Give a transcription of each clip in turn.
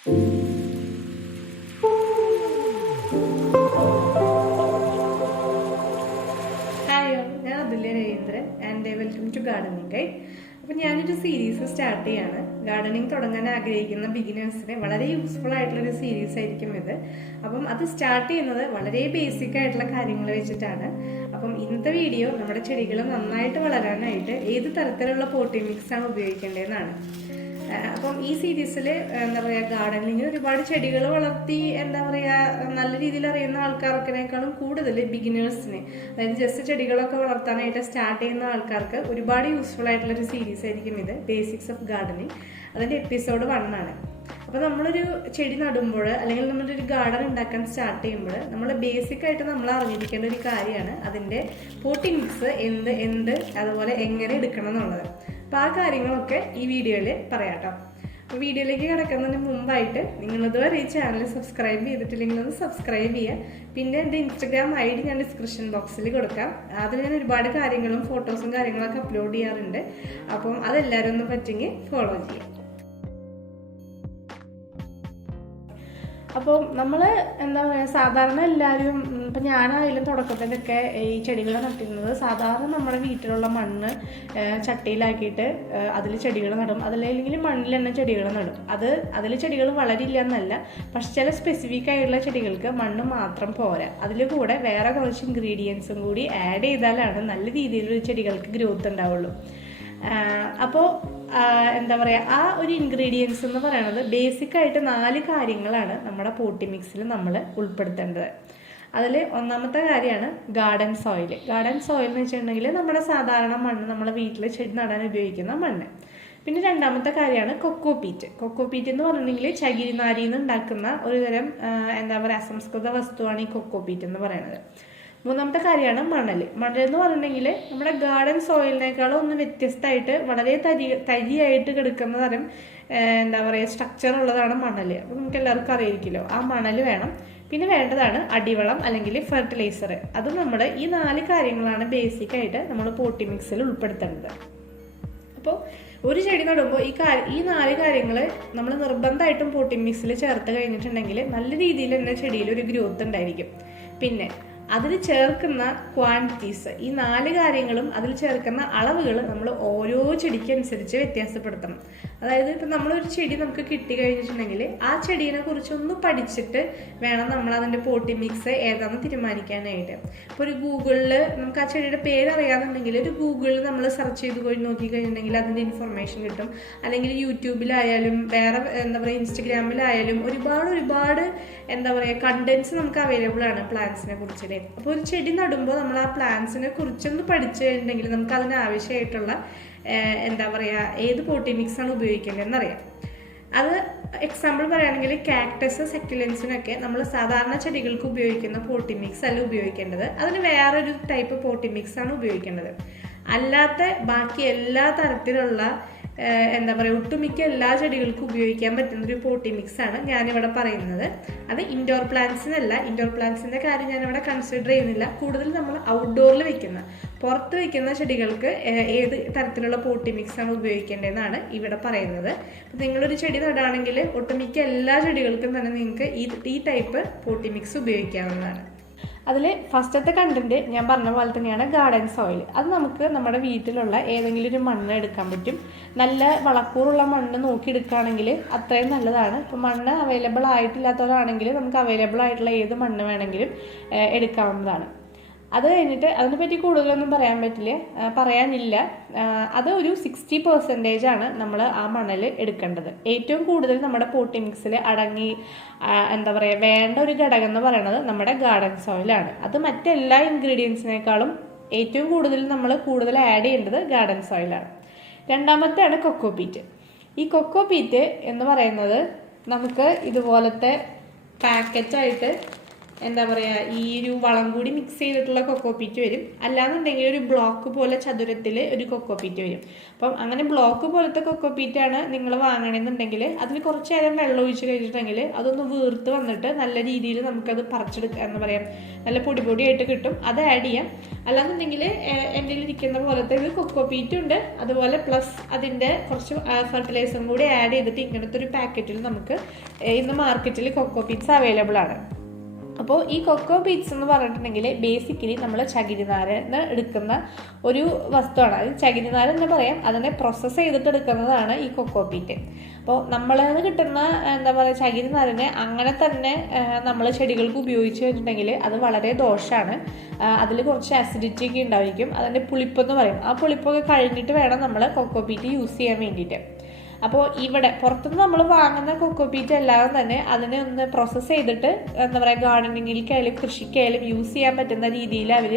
Hi all, ഞാൻ Athulya Raveendran and welcome to gardening guide. അപ്പം ഞാനൊരു സീരീസ് സ്റ്റാർട്ട് ചെയ്യാണ്. ഗാർഡനിങ് തുടങ്ങാൻ ആഗ്രഹിക്കുന്ന ബിഗിനേഴ്സിന് വളരെ യൂസ്ഫുൾ ആയിട്ടുള്ളൊരു സീരീസ് ആയിരിക്കും ഇത്. അപ്പം അത് സ്റ്റാർട്ട് ചെയ്യുന്നത് വളരെ ബേസിക് ആയിട്ടുള്ള കാര്യങ്ങൾ വെച്ചിട്ടാണ്. അപ്പം ഇന്നത്തെ വീഡിയോ നമ്മുടെ ചെടികൾ നന്നായിട്ട് വളരാനായിട്ട് ഏത് തരത്തിലുള്ള പോട്ടി മിക്സ് ആണ് ഉപയോഗിക്കേണ്ടതെന്നാണ്. അപ്പം ഈ സീരീസിൽ എന്താ പറയുക, ഗാർഡനിങ്ങിൽ ഒരുപാട് ചെടികൾ വളർത്തി എന്താ പറയുക നല്ല രീതിയിൽ അറിയുന്ന ആൾക്കാർക്കിനേക്കാളും കൂടുതൽ ബിഗിനേഴ്സിന്, അതായത് ജസ്റ്റ് ചെടികളൊക്കെ വളർത്താനായിട്ട് സ്റ്റാർട്ട് ചെയ്യുന്ന ആൾക്കാർക്ക് ഒരുപാട് യൂസ്ഫുൾ ആയിട്ടുള്ളൊരു സീരീസ് ആയിരിക്കും ഇത്, ബേസിക്സ് ഓഫ് ഗാർഡനിങ്. അതിൻ്റെ എപ്പിസോഡ് 1 ആണ്. അപ്പോൾ നമ്മളൊരു ചെടി നടുമ്പോൾ അല്ലെങ്കിൽ നമ്മളൊരു ഗാർഡൻ ഉണ്ടാക്കാൻ സ്റ്റാർട്ട് ചെയ്യുമ്പോൾ നമ്മൾ ബേസിക് ആയിട്ട് നമ്മൾ അറിഞ്ഞിരിക്കേണ്ട ഒരു കാര്യമാണ് അതിൻ്റെ പോട്ടി മിക്സ് എന്ത് അതുപോലെ എങ്ങനെ എടുക്കണം എന്നുള്ളത്. അപ്പോൾ ആ കാര്യങ്ങളൊക്കെ ഈ വീഡിയോയിൽ പറയാം കേട്ടോ. അപ്പോൾ വീഡിയോയിലേക്ക് കിടക്കുന്നതിന് മുമ്പായിട്ട് നിങ്ങളിതുവരെ ഈ ചാനൽ സബ്സ്ക്രൈബ് ചെയ്തിട്ടില്ലെങ്കിൽ ഒന്ന് സബ്സ്ക്രൈബ് ചെയ്യുക. പിന്നെ എൻ്റെ ഇൻസ്റ്റഗ്രാം ID ഞാൻ ഡിസ്ക്രിപ്ഷൻ ബോക്സിൽ കൊടുക്കാം. അതിൽ ഞാൻ ഒരുപാട് കാര്യങ്ങളും ഫോട്ടോസും കാര്യങ്ങളൊക്കെ അപ്ലോഡ് ചെയ്യാറുണ്ട്. അപ്പം അതെല്ലാവരും ഒന്ന് പറ്റുമെങ്കിൽ ഫോളോ ചെയ്യാം. അപ്പോൾ നമ്മൾ എന്താ പറയുക, സാധാരണ എല്ലാവരും ഇപ്പം ഞാനായാലും തുടക്കത്തിലൊക്കെ ഈ ചെടികൾ നട്ടിരുന്നത് സാധാരണ നമ്മുടെ വീട്ടിലുള്ള മണ്ണ് ചട്ടിയിലാക്കിയിട്ട് അതിൽ ചെടികൾ നടും. അതല്ലെങ്കിൽ മണ്ണിൽ തന്നെ ചെടികൾ നടും. അതിൽ ചെടികൾ വളരില്ല എന്നല്ല, പക്ഷെ ചില സ്പെസിഫിക് ആയിട്ടുള്ള ചെടികൾക്ക് മണ്ണ് മാത്രം പോരാ, അതിൽ കൂടെ വേറെ കുറച്ച് ഇൻഗ്രീഡിയൻസും കൂടി ആഡ് ചെയ്താലാണ് നല്ല രീതിയിലൊരു ചെടികൾക്ക് ഗ്രോത്ത് ഉണ്ടാവുള്ളൂ. അപ്പോൾ എന്താ പറയുക, ആ ഒരു ഇൻഗ്രീഡിയൻസ് എന്ന് പറയുന്നത് ബേസിക്കായിട്ട് 4 കാര്യങ്ങളാണ് നമ്മുടെ പോട്ടി മിക്സിൽ നമ്മൾ ഉൾപ്പെടുത്തേണ്ടത്. അതിൽ ഒന്നാമത്തെ കാര്യമാണ് ഗാർഡൻ സോയിൽ. ഗാർഡൻ സോയിൽ എന്ന് വെച്ചിട്ടുണ്ടെങ്കിൽ നമ്മുടെ സാധാരണ മണ്ണ്, നമ്മളെ വീട്ടിൽ ചെടി നടാൻ ഉപയോഗിക്കുന്ന മണ്ണ്. പിന്നെ രണ്ടാമത്തെ കാര്യമാണ് കൊക്കോപീറ്റ്. കൊക്കോപീറ്റ് എന്ന് പറഞ്ഞിട്ടുണ്ടെങ്കിൽ ചകിരിനാരിയിൽ നിന്ന് ഉണ്ടാക്കുന്ന ഒരു തരം എന്താ പറയുക അസംസ്കൃത വസ്തുവാണ് ഈ കൊക്കോപീറ്റ് എന്ന് പറയുന്നത്. മൂന്നാമത്തെ കാര്യമാണ് മണൽ. മണൽ എന്ന് പറഞ്ഞിട്ടുണ്ടെങ്കിൽ നമ്മുടെ ഗാർഡൻ സോയിലിനേക്കാളും ഒന്ന് വ്യത്യസ്തമായിട്ട് വളരെ തരിയായിട്ട് കിടക്കുന്ന തരം എന്താ പറയുക സ്ട്രക്ചർ ഉള്ളതാണ് മണൽ. അപ്പോൾ നമുക്ക് എല്ലാവർക്കും അറിയിക്കുമല്ലോ, ആ മണൽ വേണം. പിന്നെ വേണ്ടതാണ് അടിവളം അല്ലെങ്കിൽ ഫെർട്ടിലൈസർ. അത് നമ്മുടെ ഈ 4 കാര്യങ്ങളാണ് ബേസിക്കായിട്ട് നമ്മൾ പോട്ടി മിക്സിൽ ഉൾപ്പെടുത്തേണ്ടത്. അപ്പോൾ ഒരു ചെടി നടുമ്പോൾ ഈ 4 കാര്യങ്ങൾ നമ്മൾ നിർബന്ധമായിട്ടും പോട്ടി മിക്സിൽ ചേർത്ത് കഴിഞ്ഞിട്ടുണ്ടെങ്കിൽ നല്ല രീതിയിൽ തന്നെ ചെടിയിൽ ഒരു ഗ്രോത്ത് ഉണ്ടായിരിക്കും. പിന്നെ അതിൽ ചേർക്കുന്ന ക്വാണ്ടിറ്റീസ്, ഈ 4 കാര്യങ്ങളും അതിൽ ചേർക്കുന്ന അളവുകൾ നമ്മൾ ഓരോ ചെടിക്കനുസരിച്ച് വ്യത്യാസപ്പെടുത്തണം. അതായത് ഇപ്പം നമ്മളൊരു ചെടി നമുക്ക് കിട്ടി കഴിഞ്ഞിട്ടുണ്ടെങ്കിൽ ആ ചെടീനെ കുറിച്ചൊന്ന് പഠിച്ചിട്ട് വേണം നമ്മൾ അതിൻ്റെ പോട്ടി മിക്സ് ഏതാണെന്ന് തീരുമാനിക്കാനായിട്ട്. ഇപ്പോൾ ഒരു ഗൂഗിളിൽ നമുക്ക് ആ ചെടിയുടെ പേര് അറിയാമെന്നുണ്ടെങ്കിൽ ഒരു ഗൂഗിളിൽ നമ്മൾ സെർച്ച് ചെയ്ത് പോയി നോക്കി കഴിഞ്ഞിട്ടുണ്ടെങ്കിൽ അതിൻ്റെ ഇൻഫർമേഷൻ കിട്ടും. അല്ലെങ്കിൽ യൂട്യൂബിലായാലും വേറെ എന്താ പറയുക ഇൻസ്റ്റഗ്രാമിലായാലും ഒരുപാട് എന്താ പറയുക കണ്ടന്റ്സ് നമുക്ക് അവൈലബിൾ ആണ് പ്ലാന്റ്സിനെ കുറിച്ചിട്ട്. അപ്പോൾ ഒരു ചെടി നടുമ്പോൾ നമ്മൾ ആ പ്ലാന്റ്സിനെ കുറിച്ചൊന്ന് പഠിച്ചു കഴിഞ്ഞിട്ടുണ്ടെങ്കിൽ നമുക്ക് അതിന് ആവശ്യമായിട്ടുള്ള എന്താ പറയുക ഏത് പോട്ടി മിക്സ് ആണ് ഉപയോഗിക്കേണ്ടതെന്ന് അറിയാം. അത് എക്സാമ്പിൾ പറയുകയാണെങ്കിൽ കാക്ടസ്, സക്യുലൻസിനൊക്കെ നമ്മൾ സാധാരണ ചെടികൾക്ക് ഉപയോഗിക്കുന്ന പോട്ടി മിക്സ് അല്ല ഉപയോഗിക്കേണ്ടത്. അതിന് വേറൊരു ടൈപ്പ് പോട്ടി മിക്സ് ആണ് ഉപയോഗിക്കേണ്ടത്. അല്ലാത്ത ബാക്കി എല്ലാ തരത്തിലുള്ള എന്താ പറയുക ഒട്ടുമിക്ക എല്ലാ ചെടികൾക്കും ഉപയോഗിക്കാൻ പറ്റുന്നൊരു പോട്ടി മിക്സ് ആണ് ഞാനിവിടെ പറയുന്നത്. അത് ഇൻഡോർ പ്ലാന്റ്സിനല്ല. ഇൻഡോർ പ്ലാന്റ്സിൻ്റെ കാര്യം ഞാനിവിടെ കൺസിഡർ ചെയ്യുന്നില്ല. കൂടുതൽ നമ്മൾ ഔട്ട്ഡോറിൽ വെക്കുന്ന, പുറത്ത് വെക്കുന്ന ചെടികൾക്ക് ഏത് തരത്തിലുള്ള പോട്ടി മിക്സ് ആണ് ഉപയോഗിക്കേണ്ടതെന്നാണ് ഇവിടെ പറയുന്നത്. നിങ്ങളൊരു ചെടി നടാണെങ്കിൽ ഒട്ടുമിക്ക എല്ലാ ചെടികൾക്കും തന്നെ നിങ്ങൾക്ക് ഈ ടൈപ്പ് പോട്ടി മിക്സ് ഉപയോഗിക്കാവുന്നതാണ്. അതിൽ ഫസ്റ്റത്തെ കണ്ടന്റ് ഞാൻ പറഞ്ഞ പോലെ തന്നെയാണ് ഗാർഡൻ സോയിൽ. അത് നമുക്ക് നമ്മുടെ വീട്ടിലുള്ള ഏതെങ്കിലും ഒരു മണ്ണ് എടുക്കാൻ പറ്റും. നല്ല വളക്കൂറുള്ള മണ്ണ് നോക്കി എടുക്കുകയാണെങ്കിൽ അത്രയും നല്ലതാണ്. ഇപ്പോൾ മണ്ണ് അവൈലബിൾ ആയിട്ടില്ലാത്തവരാണെങ്കിൽ നമുക്ക് അവൈലബിൾ ആയിട്ടുള്ള ഏത് മണ്ണ് വേണമെങ്കിലും എടുക്കാവുന്നതാണ്. അത് കഴിഞ്ഞിട്ട് അതിനെപ്പറ്റി കൂടുതലൊന്നും പറയാനില്ല. അത് ഒരു 60% ആണ് നമ്മൾ ആ മണൽ എടുക്കേണ്ടത്. ഏറ്റവും കൂടുതൽ നമ്മുടെ പോട്ടി മിക്സിൽ എന്താ പറയുക വേണ്ട ഒരു ഘടകം എന്ന് പറയുന്നത് നമ്മുടെ ഗാർഡൻ സോയിലാണ്. അത് മറ്റെല്ലാ ഇൻഗ്രീഡിയൻസിനേക്കാളും ഏറ്റവും കൂടുതൽ ആഡ് ചെയ്യേണ്ടത് ഗാർഡൻ സോയിലാണ്. രണ്ടാമത്തെയാണ് കൊക്കോപീറ്റ്. ഈ കൊക്കോപീറ്റ് എന്ന് പറയുന്നത് നമുക്ക് ഇതുപോലത്തെ പാക്കറ്റായിട്ട് എന്താ പറയുക ഈ ഒരു വളം കൂടി മിക്സ് ചെയ്തിട്ടുള്ള കൊക്കോപീറ്റ് വരും. അല്ലാന്നുണ്ടെങ്കിൽ ഒരു ബ്ലോക്ക് പോലെ ചതുരത്തിൽ ഒരു കൊക്കോപീറ്റ് വരും. അപ്പം അങ്ങനെ ബ്ലോക്ക് പോലത്തെ കൊക്കോപീറ്റാണ് നിങ്ങൾ വാങ്ങണമെന്നുണ്ടെങ്കിൽ അതിൽ കുറച്ച് നേരം വെള്ളം ഒഴിച്ച് കഴിഞ്ഞിട്ടുണ്ടെങ്കിൽ അതൊന്ന് വീർത്ത് വന്നിട്ട് നല്ല രീതിയിൽ നമുക്കത് പറിച്ചെടുക്കുക എന്ന് പറയാം, നല്ല പൊടിയായിട്ട് കിട്ടും. അത് ആഡ് ചെയ്യാം. അല്ലാന്നുണ്ടെങ്കിൽ എൻ്റെ ഇരിക്കുന്ന പോലത്തെ ഒരു കൊക്കോപീറ്റും ഉണ്ട്, അതുപോലെ പ്ലസ് അതിൻ്റെ കുറച്ച് ഫെർട്ടിലൈസറും കൂടി ആഡ് ചെയ്തിട്ട് ഇങ്ങനത്തെ ഒരു പാക്കറ്റിൽ നമുക്ക് ഇന്ന് മാർക്കറ്റിൽ കൊക്കോപീറ്റ്സ് അവൈലബിൾ ആണ്. അപ്പോൾ ഈ കൊക്കോപീറ്റ്സ് എന്ന് പറഞ്ഞിട്ടുണ്ടെങ്കിൽ ബേസിക്കലി നമ്മൾ ചകിരിനാരെന്ന് എടുക്കുന്ന ഒരു വസ്തുവാണ്. അത് ചകിരിനാര് എന്ന് പറയാം. അതിനെ പ്രോസസ്സ് ചെയ്തിട്ട് എടുക്കുന്നതാണ് ഈ കൊക്കോപീറ്റ്. അപ്പോൾ നമ്മളിൽ നിന്ന് കിട്ടുന്ന എന്താ പറയുക ചകിരിനാരിനെ അങ്ങനെ തന്നെ നമ്മൾ ചെടികൾക്ക് ഉപയോഗിച്ച് കഴിഞ്ഞിട്ടുണ്ടെങ്കിൽ അത് വളരെ ദോഷമാണ്. അതിൽ കുറച്ച് അസിഡിറ്റി ഒക്കെ ഉണ്ടായിരിക്കും. അതിൻ്റെ പുളിപ്പെന്ന് പറയും. ആ പുളിപ്പൊക്കെ കഴിഞ്ഞിട്ട് വേണം നമ്മൾ കൊക്കോപീറ്റ് യൂസ് ചെയ്യാൻ വേണ്ടിയിട്ട്. അപ്പോൾ ഇവിടെ പുറത്തുനിന്ന് നമ്മൾ വാങ്ങുന്ന കൊക്കോപീറ്റ് എല്ലാം തന്നെ അതിനെ ഒന്ന് പ്രോസസ്സ് ചെയ്തിട്ട് എന്താ പറയുക ഗാർഡനിങ്ങിലേക്കായാലും കൃഷിക്കായാലും യൂസ് ചെയ്യാൻ പറ്റുന്ന രീതിയിൽ അവർ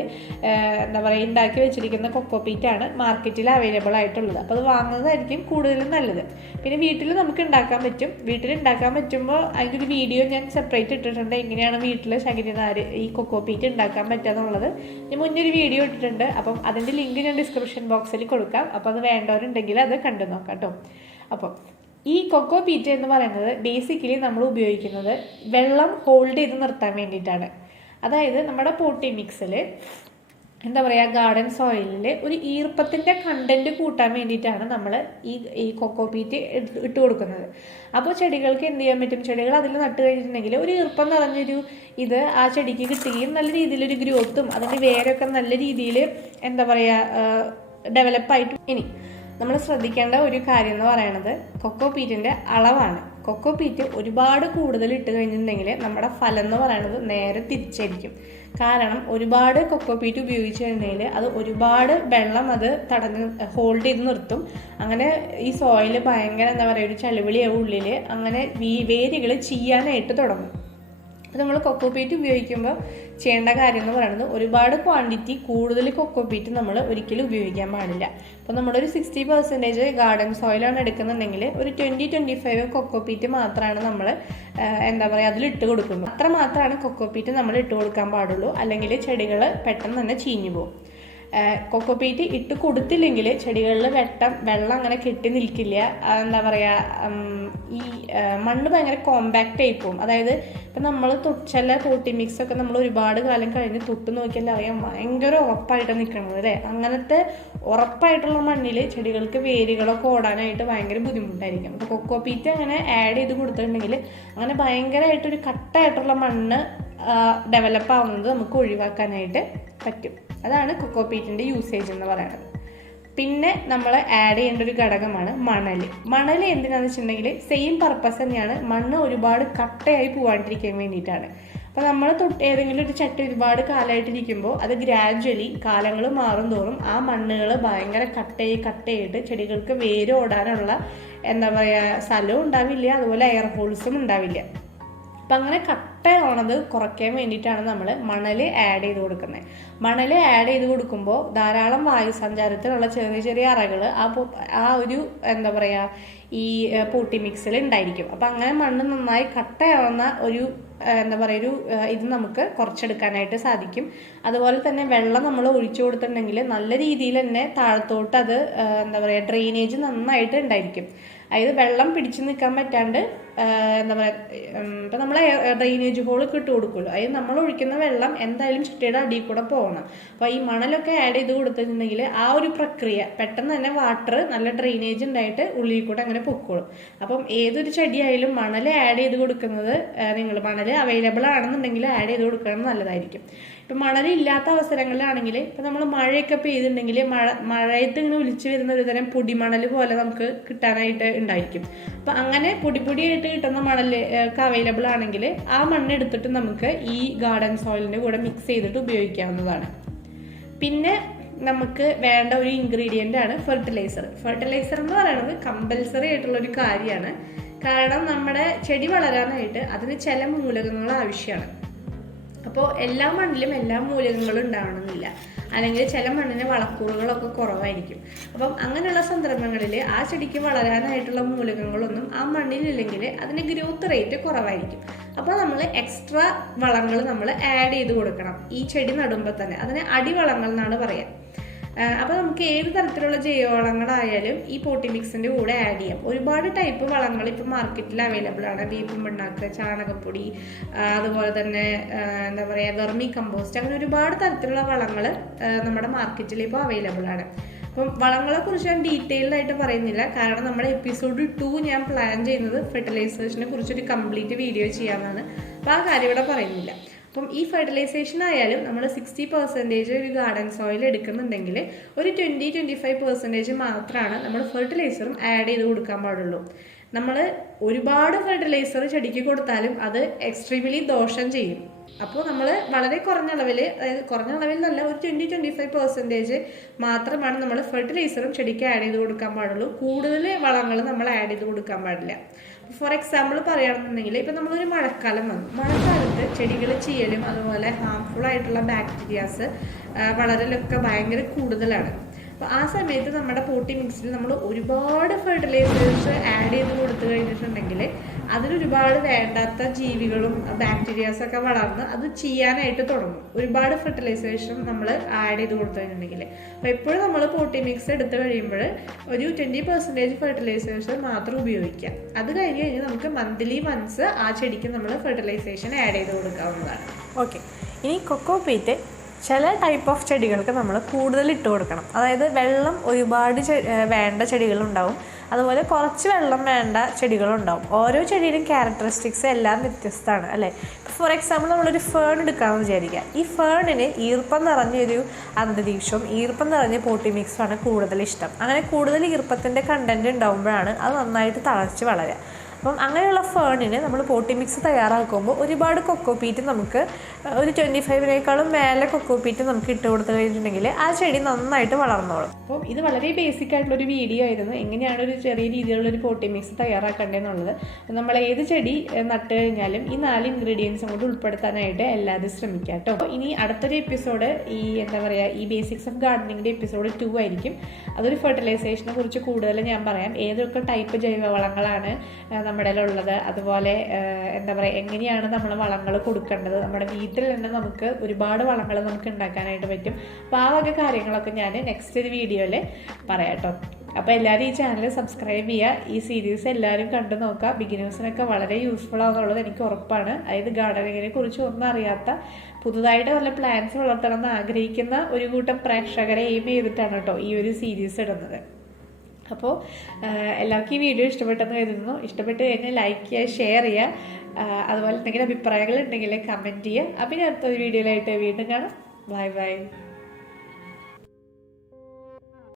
എന്താ പറയുക ഉണ്ടാക്കി വെച്ചിരിക്കുന്ന കൊക്കോപീറ്റാണ് മാർക്കറ്റിൽ അവൈലബിൾ ആയിട്ടുള്ളത്. അപ്പോൾ അത് വാങ്ങുന്നതായിരിക്കും കൂടുതലും നല്ലത്. പിന്നെ വീട്ടിൽ നമുക്ക് ഉണ്ടാക്കാൻ പറ്റും. വീട്ടിൽ ഉണ്ടാക്കാൻ പറ്റുമ്പോൾ അതിൻ്റെ ഒരു വീഡിയോ ഞാൻ സെപ്പറേറ്റ് ഇട്ടിട്ടുണ്ട്, എങ്ങനെയാണ് വീട്ടിൽ ചകിരിനാര് ഈ കൊക്കോപീറ്റ് ഉണ്ടാക്കാൻ പറ്റുക എന്നുള്ളത്. ഞാൻ മുന്നൊരു വീഡിയോ ഇട്ടിട്ടുണ്ട്. അപ്പം അതിൻ്റെ ലിങ്ക് ഞാൻ ഡിസ്ക്രിപ്ഷൻ ബോക്സിൽ കൊടുക്കാം. അപ്പോൾ അത് വേണ്ടവരുണ്ടെങ്കിൽ അത് കണ്ടു നോക്കാം കേട്ടോ. അപ്പം ഈ കൊക്കോപീറ്റ് എന്ന് പറയുന്നത് ബേസിക്കലി നമ്മൾ ഉപയോഗിക്കുന്നത് വെള്ളം ഹോൾഡ് ചെയ്ത് നിർത്താൻ വേണ്ടിയിട്ടാണ്. അതായത് നമ്മുടെ പോട്ടി മിക്സിൽ എന്താ പറയുക ഗാർഡൻ സോയിലിൽ ഒരു ഈർപ്പത്തിൻ്റെ കണ്ടൻറ്റ് കൂട്ടാൻ വേണ്ടിയിട്ടാണ് നമ്മൾ ഈ കൊക്കോപീറ്റ് ഇട്ട് കൊടുക്കുന്നത്. അപ്പോൾ ചെടികൾക്ക് എന്ത് ചെയ്യാൻ പറ്റും, ചെടികൾ അതിൽ നട്ട് കഴിഞ്ഞിട്ടുണ്ടെങ്കിൽ ഒരു ഈർപ്പം നിറഞ്ഞൊരു ഇത് ആ ചെടിക്ക് കിട്ടുകയും നല്ല രീതിയിലൊരു ഗ്രോത്തും അതിൻ്റെ വേരൊക്കെ നല്ല രീതിയിൽ എന്താ പറയുക ഡെവലപ്പായിട്ടും. ഇനി നമ്മൾ ശ്രദ്ധിക്കേണ്ട ഒരു കാര്യം എന്ന് പറയുന്നത് കൊക്കോപീറ്റിൻ്റെ അളവാണ്. കൊക്കോപീറ്റ് ഒരുപാട് കൂടുതൽ ഇട്ട് കഴിഞ്ഞിട്ടുണ്ടെങ്കിൽ നമ്മുടെ ഫലം എന്ന് പറയുന്നത് നേരെ തിരിച്ചായിരിക്കും. കാരണം ഒരുപാട് കൊക്കോപീറ്റ് ഉപയോഗിച്ച് കഴിഞ്ഞാൽ അത് ഒരുപാട് വെള്ളം അത് തടഞ്ഞ് ഹോൾഡ് ചെയ്ത് നിർത്തും. അങ്ങനെ ഈ സോയിൽ ഭയങ്കര എന്താ പറയുക ഒരു ചളിവിളിയാവും ഉള്ളിൽ. അങ്ങനെ വേരുകൾ ചെയ്യാനായിട്ട് തുടങ്ങും. അപ്പോൾ നമ്മൾ കൊക്കോപീറ്റ് ഉപയോഗിക്കുമ്പോൾ ചെയ്യേണ്ട കാര്യം എന്ന് പറയുന്നത് ഒരുപാട് ക്വാണ്ടിറ്റി കൂടുതൽ കൊക്കോപീറ്റ് നമ്മൾ ഒരിക്കലും ഉപയോഗിക്കാൻ പാടില്ല. അപ്പോൾ നമ്മളൊരു 60% ഗാർഡൻ സോയിലാണ് എടുക്കുന്നുണ്ടെങ്കിൽ ഒരു 20-25 കൊക്കോപീറ്റ് മാത്രമാണ് നമ്മൾ എന്താ പറയുക അതിലിട്ട് കൊടുക്കുന്നത്. അത്ര മാത്രമാണ് കൊക്കോപീറ്റ് നമ്മൾ ഇട്ട് കൊടുക്കാൻ പാടുള്ളൂ. അല്ലെങ്കിൽ ചെടികൾ പെട്ടെന്ന് തന്നെ ചീഞ്ഞു പോകും. കൊക്കോപീറ്റ് ഇട്ട് കൊടുത്തില്ലെങ്കിൽ ചെടികളിൽ വെള്ളം അങ്ങനെ കെട്ടി നിൽക്കില്ല. എന്താ പറയുക ഈ മണ്ണ് ഭയങ്കര കോമ്പാക്റ്റ് ആയി പോകും. അതായത് ഇപ്പം നമ്മൾ ചില പോട്ടി മിക്സ് ഒക്കെ നമ്മൾ ഒരുപാട് കാലം കഴിഞ്ഞ് തൊട്ട് നോക്കിയാൽ അറിയാം ഭയങ്കര ഉറപ്പായിട്ട് നിൽക്കുന്നത് അല്ലേ. അങ്ങനത്തെ ഉറപ്പായിട്ടുള്ള മണ്ണിൽ ചെടികൾക്ക് വേരുകളൊക്കെ ഓടാനായിട്ട് ഭയങ്കര ബുദ്ധിമുട്ടായിരിക്കും. അപ്പോൾ കൊക്കോപീറ്റ് അങ്ങനെ ആഡ് ചെയ്ത് കൊടുത്തിട്ടുണ്ടെങ്കിൽ അങ്ങനെ ഭയങ്കരമായിട്ടൊരു കട്ടായിട്ടുള്ള മണ്ണ് ഡെവലപ്പ് ആവുന്നത് നമുക്ക് ഒഴിവാക്കാനായിട്ട് പറ്റും. അതാണ് കൊക്കോപീറ്റിൻ്റെ യൂസേജ് എന്ന് പറയുന്നത്. പിന്നെ നമ്മൾ ആഡ് ചെയ്യേണ്ട ഒരു ഘടകമാണ് മണൽ. എന്തിനാണെന്ന് വെച്ചിട്ടുണ്ടെങ്കിൽ സെയിം പർപ്പസ് തന്നെയാണ്. മണ്ണ് ഒരുപാട് കട്ടയായി പോകാണ്ടിരിക്കാൻ വേണ്ടിയിട്ടാണ്. അപ്പോൾ നമ്മൾ ഏതെങ്കിലും ഒരു ചട്ടി ഒരുപാട് കാലമായിട്ടിരിക്കുമ്പോൾ അത് ഗ്രാജ്വലി കാലങ്ങൾ മാറും തോറും ആ മണ്ണുകൾ ഭയങ്കര കട്ടയായിട്ട് ചെടികൾക്ക് വേര് ഓടാനുള്ള എന്താ പറയുക സ്ഥലവും ഉണ്ടാവില്ല, അതുപോലെ എയർ ഹോൾസും ഉണ്ടാവില്ല. അപ്പം അങ്ങനെ കട്ടയാണത് കുറയ്ക്കാൻ വേണ്ടിയിട്ടാണ് നമ്മൾ മണൽ ആഡ് ചെയ്ത് കൊടുക്കുന്നത്. മണൽ ആഡ് ചെയ്ത് കൊടുക്കുമ്പോൾ ധാരാളം വായുസഞ്ചാരത്തിലുള്ള ചെറിയ അറകൾ ആ ഒരു എന്താ പറയുക ഈ പോട്ടി മിക്സിൽ ഉണ്ടായിരിക്കും. അപ്പം അങ്ങനെ മണ്ണ് നന്നായി കട്ടയാവുന്ന ഒരു എന്താ പറയുക ഒരു ഇത് നമുക്ക് കുറച്ചെടുക്കാനായിട്ട് സാധിക്കും. അതുപോലെ തന്നെ വെള്ളം നമ്മൾ ഒഴിച്ചു കൊടുത്തിട്ടുണ്ടെങ്കിൽ നല്ല രീതിയിൽ തന്നെ താഴത്തോട്ട് അത് എന്താ പറയുക ഡ്രെയിനേജ് നന്നായിട്ട് ഉണ്ടായിരിക്കും. അതായത് വെള്ളം പിടിച്ചു നിൽക്കാൻ പറ്റാണ്ട് എന്താ പറയുക ഇപ്പം നമ്മൾ ഡ്രെയിനേജ് ഹോളൊക്കെ ഇട്ട് കൊടുക്കുമല്ലോ, അതായത് നമ്മൾ ഒഴിക്കുന്ന വെള്ളം എന്തായാലും ചുറ്റിയുടെ അടിയിൽ കൂടെ പോകണം. അപ്പോൾ ഈ മണലൊക്കെ ആഡ് ചെയ്ത് കൊടുത്തിട്ടുണ്ടെങ്കിൽ ആ ഒരു പ്രക്രിയ പെട്ടെന്ന് തന്നെ വാട്ടർ നല്ല ഡ്രെയിനേജ് ഉണ്ടായിട്ട് ഉള്ളിൽ കൂടെ അങ്ങനെ പൊക്കോളും. അപ്പം ഏതൊരു ചെടിയായാലും മണൽ ആഡ് ചെയ്ത് കൊടുക്കുന്നത് നിങ്ങൾ മണൽ അവൈലബിൾ ആണെന്നുണ്ടെങ്കിൽ ആഡ് ചെയ്ത് കൊടുക്കുന്നത് നല്ലതായിരിക്കും. ഇപ്പം മണലില്ലാത്ത അവസരങ്ങളിലാണെങ്കിൽ ഇപ്പം നമ്മൾ മഴയൊക്കെ പെയ്തിട്ടുണ്ടെങ്കിൽ മഴയത്ത് ഇങ്ങനെ ഒലിച്ചു വരുന്ന ഒരു തരം പൊടിമണൽ പോലെ നമുക്ക് കിട്ടാനായിട്ട് ഉണ്ടായിരിക്കും. അപ്പം അങ്ങനെ പൊടിയായിട്ട് കിട്ടുന്ന മണൽ ഒക്കെ അവൈലബിൾ ആണെങ്കിൽ ആ മണ്ണ് എടുത്തിട്ട് നമുക്ക് ഈ ഗാർഡൻ സോയിലിൻ്റെ കൂടെ മിക്സ് ചെയ്തിട്ട് ഉപയോഗിക്കാവുന്നതാണ്. പിന്നെ നമുക്ക് വേണ്ട ഒരു ഇൻഗ്രീഡിയൻ്റ് ആണ് ഫെർട്ടിലൈസർ എന്ന് പറയുന്നത് കമ്പൽസറി ആയിട്ടുള്ളൊരു കാര്യമാണ്. കാരണം നമ്മുടെ ചെടി വളരാനായിട്ട് അതിന് ചില മൂലകങ്ങൾ ആവശ്യമാണ്. അപ്പോൾ എല്ലാ മണ്ണിലും എല്ലാ മൂലകങ്ങളും ഉണ്ടാവണമെന്നില്ല, അല്ലെങ്കിൽ ചില മണ്ണിന് വളക്കൂറുകളൊക്കെ കുറവായിരിക്കും. അപ്പം അങ്ങനെയുള്ള സന്ദർഭങ്ങളിൽ ആ ചെടിക്ക് വളരാനായിട്ടുള്ള മൂലകങ്ങളൊന്നും ആ മണ്ണിലില്ലെങ്കിൽ അതിന് ഗ്രോത്ത് റേറ്റ് കുറവായിരിക്കും. അപ്പോൾ നമ്മൾ എക്സ്ട്രാ വളങ്ങൾ നമ്മൾ ആഡ് ചെയ്ത് കൊടുക്കണം ഈ ചെടി നടുമ്പോൾ തന്നെ. അതിന് അടിവളങ്ങൾ എന്നാണ് പറയുക. അപ്പോൾ നമുക്ക് ഏത് തരത്തിലുള്ള ജൈവവളങ്ങളായാലും ഈ പോട്ടി മിക്സിൻ്റെ കൂടെ ആഡ് ചെയ്യാം. ഒരുപാട് ടൈപ്പ് വളങ്ങൾ ഇപ്പോൾ മാർക്കറ്റിൽ അവൈലബിൾ ആണ്. വേപ്പിൻ പിണ്ണാക്ക്, ചാണകപ്പൊടി, അതുപോലെ തന്നെ എന്താ പറയുക വെർമി കമ്പോസ്റ്റ്, അങ്ങനെ ഒരുപാട് തരത്തിലുള്ള വളങ്ങൾ നമ്മുടെ മാർക്കറ്റിൽ ഇപ്പോൾ അവൈലബിൾ ആണ്. അപ്പം വളങ്ങളെ കുറിച്ച് ഞാൻ ഡീറ്റെയിൽഡ് ആയിട്ട് പറയുന്നില്ല, കാരണം നമ്മുടെ എപ്പിസോഡ് 2 ഞാൻ പ്ലാൻ ചെയ്യുന്നത് ഫെർട്ടിലൈസേഷനെ കുറിച്ചൊരു കംപ്ലീറ്റ് വീഡിയോ ചെയ്യാമെന്നാണ്. അപ്പോൾ ആ കാര്യം ഇവിടെ പറയുന്നില്ല. അപ്പം ഈ ഫെർട്ടിലൈസേഷൻ ആയാലും നമ്മൾ 60% ഒരു ഗാർഡൻ സോയിൽ എടുക്കുന്നുണ്ടെങ്കിൽ ഒരു 20-25% മാത്രമാണ് നമ്മൾ ഫെർട്ടിലൈസറും ആഡ് ചെയ്ത് കൊടുക്കാൻ പാടുള്ളൂ. നമ്മൾ ഒരുപാട് ഫെർട്ടിലൈസർ ചെടിക്ക് കൊടുത്താലും അത് എക്സ്ട്രീംലി ദോഷം ചെയ്യും. അപ്പോൾ നമ്മൾ വളരെ കുറഞ്ഞ അളവിൽ, അതായത് കുറഞ്ഞ അളവിൽ നല്ല ഒരു 20-25% മാത്രമാണ് നമ്മൾ ഫെർട്ടിലൈസറും ചെടിക്ക് ആഡ് ചെയ്ത് കൊടുക്കാൻ പാടുള്ളൂ. കൂടുതൽ വളങ്ങൾ നമ്മൾ ആഡ് ചെയ്ത് കൊടുക്കാൻ പാടില്ല. ഫോർ എക്സാമ്പിൾ പറയുകയാണെന്നുണ്ടെങ്കിൽ ഇപ്പം നമ്മളൊരു മഴക്കാലം വന്നു. മഴക്കാലത്ത് ചെടികൾ ചീയലും അതുപോലെ ഹാംഫുൾ ആയിട്ടുള്ള ബാക്ടീരിയാസ് വളരലൊക്കെ ഭയങ്കര കൂടുതലാണ്. അപ്പോൾ ആ സമയത്ത് നമ്മുടെ പോട്ടി മിക്സിൽ നമ്മൾ ഒരുപാട് ഫെർട്ടിലൈസേഴ്സ് ആഡ് ചെയ്ത് കൊടുത്തു കഴിഞ്ഞിട്ടുണ്ടെങ്കിൽ അതിലൊരുപാട് വേണ്ടാത്ത ജീവികളും ബാക്ടീരിയാസൊക്കെ വളർന്ന് അത് ചെയ്യാനായിട്ട് തുടങ്ങും. ഒരുപാട് ഫെർട്ടിലൈസേഷൻ നമ്മൾ ആഡ് ചെയ്ത് കൊടുത്തു കഴിഞ്ഞിട്ടുണ്ടെങ്കിൽ. അപ്പോൾ എപ്പോഴും നമ്മൾ പോട്ടി മിക്സ് എടുത്ത് കഴിയുമ്പോൾ ഒരു 20% ഫെർട്ടിലൈസേഴ്സ് മാത്രം ഉപയോഗിക്കാം. അത് കഴിഞ്ഞ് നമുക്ക് മന്ത്ലി വൺസ് ആ ചെടിക്ക് നമ്മൾ ഫെർട്ടിലൈസേഷൻ ആഡ് ചെയ്ത് കൊടുക്കാവുന്നതാണ്. ഓക്കെ, ഇനി കൊക്കോപീറ്റ് ചില ടൈപ്പ് ഓഫ് ചെടികൾക്ക് നമ്മൾ കൂടുതൽ ഇട്ട് കൊടുക്കണം. അതായത് വെള്ളം ഒരുപാട് വേണ്ട ചെടികളുണ്ടാവും, അതുപോലെ കുറച്ച് വെള്ളം വേണ്ട ചെടികളുണ്ടാവും. ഓരോ ചെടിയുടെയും ക്യാരക്ടറിസ്റ്റിക്സ് എല്ലാം വ്യത്യസ്തമാണ് അല്ലേ. ഫോർ എക്സാമ്പിൾ നമ്മളൊരു ഫേൺ എടുക്കാമെന്ന് വിചാരിക്കുക. ഈ ഫേണിന് ഈർപ്പം നിറഞ്ഞൊരു അന്തരീക്ഷവും ഈർപ്പം നിറഞ്ഞ പോട്ടി മിക്സുമാണ് കൂടുതൽ ഇഷ്ടം. അങ്ങനെ കൂടുതൽ ഈർപ്പത്തിൻ്റെ കണ്ടൻറ്റ് ഉണ്ടാകുമ്പോഴാണ് അത് നന്നായിട്ട് തഴച്ച് വളരുക. അപ്പം അങ്ങനെയുള്ള ഫേണിന് നമ്മൾ പോട്ടി മിക്സ് തയ്യാറാക്കുമ്പോൾ ഒരുപാട് കൊക്കോപീറ്റ് നമുക്ക് ഒരു 25-നേക്കാളും മേലെ കൊക്കോപീറ്റ് നമുക്ക് ഇട്ട് കൊടുത്തു കഴിഞ്ഞിട്ടുണ്ടെങ്കിൽ ആ ചെടി നന്നായിട്ട് വളർന്നോളും. അപ്പം ഇത് വളരെ ബേസിക് ആയിട്ടുള്ളൊരു വീഡിയോ ആയിരുന്നു, എങ്ങനെയാണ് ഒരു ചെറിയ രീതിയിലുള്ളൊരു പോട്ടി മിക്സ് തയ്യാറാക്കേണ്ടതെന്നുള്ളത്. നമ്മൾ ഏത് ചെടി നട്ട് കഴിഞ്ഞാലും ഈ 4 ഇൻഗ്രീഡിയൻസും കൂടി ഉൾപ്പെടുത്താനായിട്ട് എല്ലാവരും ശ്രമിക്കുക കേട്ടോ. ഇനി അടുത്തൊരു എപ്പിസോഡ് ഈ എന്താ പറയുക ഈ ബേസിക്സ് ഓഫ് ഗാർഡനിങ്ങിൻ്റെ എപ്പിസോഡ് 2 ആയിരിക്കും. അതൊരു ഫെർട്ടിലൈസേഷനെ കുറിച്ച് കൂടുതൽ ഞാൻ പറയാം. ഏതൊക്കെ ടൈപ്പ് ജൈവവളങ്ങളാണ് നമ്മുടെ ഉള്ളത്, അതുപോലെ എന്താ പറയുക എങ്ങനെയാണ് നമ്മൾ വളങ്ങൾ കൊടുക്കേണ്ടത്. നമ്മുടെ വീട്ടിൽ തന്നെ നമുക്ക് ഒരുപാട് വളങ്ങൾ നമുക്ക് ഉണ്ടാക്കാനായിട്ട് പറ്റും. അപ്പോൾ ആ വക കാര്യങ്ങളൊക്കെ ഞാൻ നെക്സ്റ്റ് ഒരു വീഡിയോയിൽ പറയാം കേട്ടോ. അപ്പോൾ എല്ലാവരും ഈ ചാനൽ സബ്സ്ക്രൈബ് ചെയ്യുക. ഈ സീരീസ് എല്ലാവരും കണ്ടു നോക്കുക. ബിഗിനേഴ്സിനൊക്കെ വളരെ യൂസ്ഫുൾ ആവുന്നുള്ളത് എനിക്ക് ഉറപ്പാണ്. അതായത് ഗാർഡനിങ്ങിനെ കുറിച്ച് ഒന്നും അറിയാത്ത, പുതുതായിട്ട് വല്ല പ്ലാന്റ്സ് വളർത്തണം എന്ന് ആഗ്രഹിക്കുന്ന ഒരു കൂട്ടം പ്രേക്ഷകരെ എയിം ചെയ്തിട്ടാണ് കേട്ടോ ഈ ഒരു സീരീസ് ഇടുന്നത്. അപ്പോൾ എല്ലാവർക്കും ഈ വീഡിയോ ഇഷ്ടപ്പെട്ടെന്ന് കരുതുന്നു. ഇഷ്ടപ്പെട്ട് കഴിഞ്ഞാൽ ലൈക്ക് ചെയ്യുക, ഷെയർ ചെയ്യുക, അതുപോലെ എന്തെങ്കിലും അഭിപ്രായങ്ങൾ ഉണ്ടെങ്കിൽ കമൻറ്റ് ചെയ്യുക. അപ്പോൾ ഇനി അടുത്തൊരു വീഡിയോയിലായിട്ട് വീണ്ടും കാണാം. Bye bye.